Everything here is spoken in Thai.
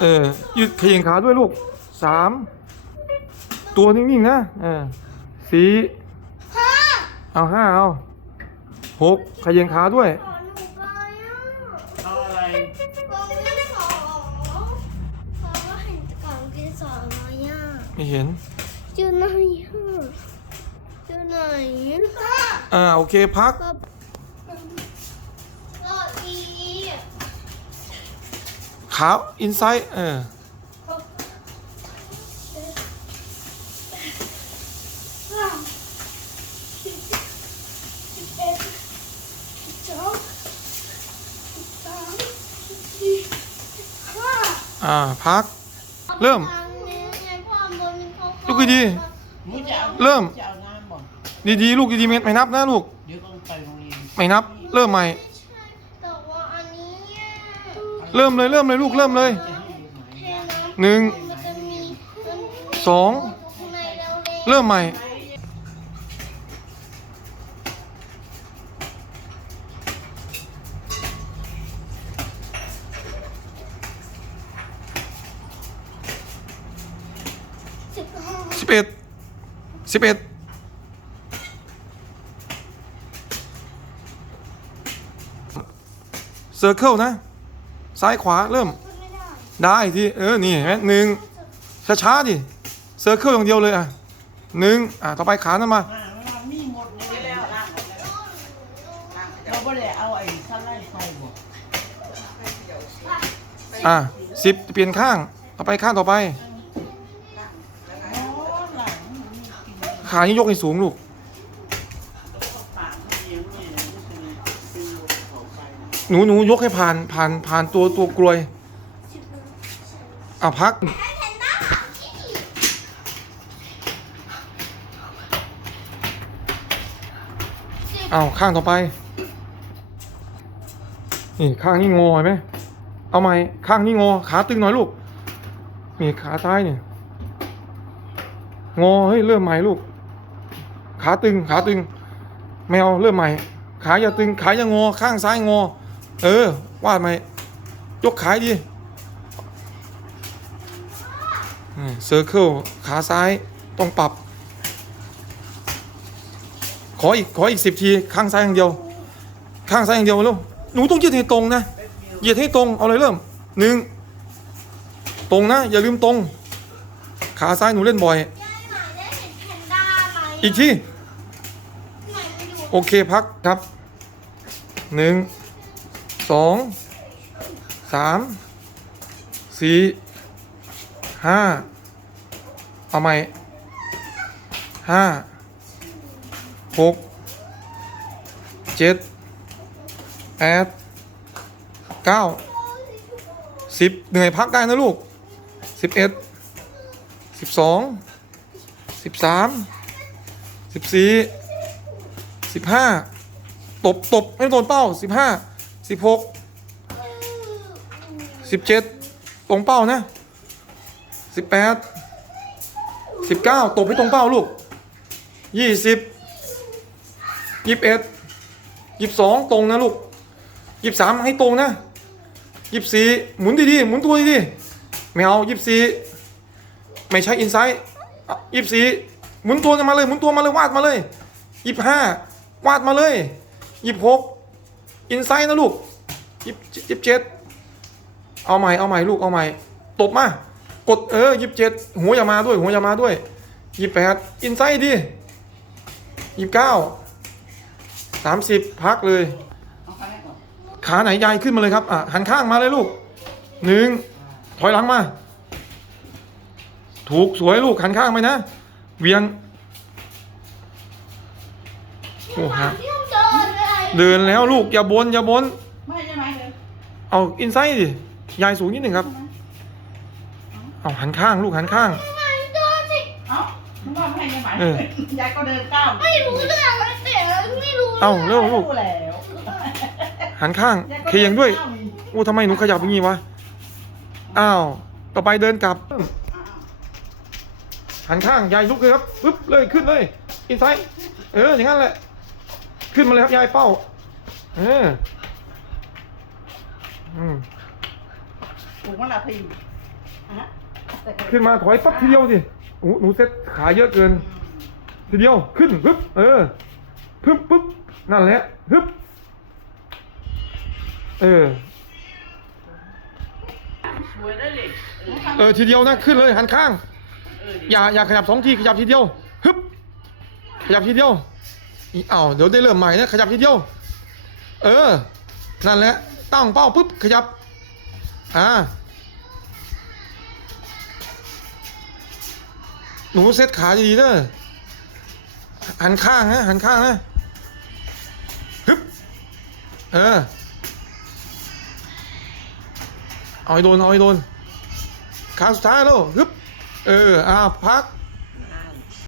เออยืดเขยงขาด้วยลูกสามตัวนิ่งๆนะเออสี่ห้าเอาห้าเอาหกเขยงขาด้วยขอหนูไปอะเอาอะไรกล่องที่สองขอว่าเห็นกล่องที่สองไหมอะไม่เห็นอยู่ไหนอะอยู่ไหนอะอ่าโอเคพัก กับรออี ขาอินไซด์เออห้าสิบสิบเอ็ดสิบสองสิบสามสิบสี่สิบห้าอ่า พัก เริ่ม ลูกดีหนูจะเอาเริ่มจะเอาน้ำบ่ดีๆ ลูกดีๆไม่ไม่นับนะลูกเดี๋ยวต้องไปโรงเรียนไม่นับ เริ่มใหม่ แต่ว่าอันนี้อะ เริ่มเลยเริ่มเลยลูกเริ่มเลยจะให้ดูไหมแค่น้ำหนึ่งมันจะมีมันมีสองข้างในแล้วเลยเริ่มใหม่สิบห้าสิบเอ็ดสิบเอ็ดเซอร์เคิลนะ ซ้ายขวาเริ่มขึ้นไม่ได้ได้ที่เออนี่เห็นไหมหนึ่งช้าๆดิเซอร์เคิลอย่างเดียวเลยอะหนึ่งอะต่อไปขานั่นมามาเรามีหมดเลยแล้วล่างเราไม่ได้เอาไอ้สไลด์ไฟบ่อะสิบเปลี่ยนข้างต่อไปข้างต่อไปอ๋อหลังมันมีกินขานี่ยกให้สูงลูก ปากมันเลี้ยงเนี่ยมันเป็นตีของไปนะ หนูหนูยกให้ผ่านผ่านผ่านตัวตัวกลวยอะพัก เอาข้างต่อไป นี่ข้างนี้งอเห็นไหมเอาใหม่ข้างนี้งอขาตึงหน่อยลูก นี่ขาซ้ายเนี่ยงอเฮ้ยเริ่มใหม่ลูก ขาตึงขาตึง แมวเริ่มใหม่ ขาอย่าตึง ขาอย่างอข้างซ้ายงอ เออ วาดใหม่ยกขาดีเซอร์เคิลขาซ้ายต้องปรับ ขออีก ขออีกสิบที ข้างซ้ายอย่างเดียว ข้างซ้ายอย่างเดียวลูกหนูต้องยืดให้ตรงนะเหยียดให้ตรง เอาเลยเริ่มหนึ่งตรงนะ อย่าลืมตรง ขาซ้ายหนูเล่นบ่อยยายหมายได้เห็นแพนด้าไหมอีกทีไหนมันอยู่โอเคพักครับหนึ่ง สองสามสี่ห้าเอาใหมห้าหกเจ็ดแปดเก้าสิบเหนื่อยพักได้นะลูกสิบเอ็ดสิบสองสิบสามสิบสี่สิบห้าตบตบไม่โดนเป้าสิบห้า สิบหกสิบเจ็ดตรงเป้านะสิบแปดสิบเก้าตบให้ตรงเป้าลูกยี่สิบยี่สิบเอ็ดยี่สิบสองตรงนะลูกยี่สิบสามให้ตรงนะยี่สิบสี่หมุนดีๆหมุนตัวดีๆไม่เอายี่สิบสี่ไม่ใช่อินไซด์ยี่สิบสี่หมุนตัวมาเลยหมุนตัวมาเลยวาดมาเลยยี่สิบห้าวาดมาเลยยี่สิบหก อินไซด์นะลูกยี่ยี่เจ็ดเอาใหม่เอาใหม่ลูกเอาใหม่ตบมากดเออยี่เจ็ดหัวอย่ามาด้วยหัวอย่ามาด้วยยี่แปดอินไซด์ดิยี่เก้าสามสิบพักเลยเอาไหนขาไหนยายขึ้นมาเลยครับอะหันข้างมาเลยลูกหนึ่งถอยหลังมา ถูกสวยลูกหันข้างไปนะ เวียง โอ้ฮะ เดินเลยเดินแล้วลูกอย่าบนอย่าบนไม่ใช่ไหมเลยเอาอินไซด์ดิยายสูงนิดหนึ่งครับ เอาหันข้างลูกหันข้างไหนเดินสิเอ้าคุณว่าไม่ใช่ไหมเออ ยายก็เดินก้าวไม่รู้เรื่องอะไรแต่ไม่รู้เอาเร็วลูกรู้แล้วหันข้างยายก็เคยังด้วยก้าอีกอู้ทำไมหนูขยับอย่างงี้วะอ้าวต่อไปเดินกลับ หันข้างยายลุกเลยครับปึ๊บเลยขึ้นเลยอินไซด์เอออย่างนั้นแหละ ขึ้นมาเลยครับยายเป้าเอออืมถูกมั้ยล่ะพี่ขึ้นมาถอยปั๊บทีเดียวสิหนูหนูเซ็ตขาเยอะเกิน ทีเดียวขึ้นปึ๊บเออปึ๊บปึ๊บนั่นแหละปึ๊บเออ สวยได้เลยเออทีเดียวนะขึ้นเลยหันข้าง เอออย่าอย่าขยับสองทีขยับทีเดียวฮึบขยับทีเดียว อีอ้าวเดี๋ยวได้เริ่มใหม่นะขยับทีเดียว เออ นั่นแหละ ตั้งเป้าปุ๊บขยับ อ่า หนูเซตขาดีๆเด้อหันข้างนะหันข้างนะฮึบ เออ เอาให้โดน เอาให้โดนขาสุดท้ายแล้วฮึบ เออ อ่า พัก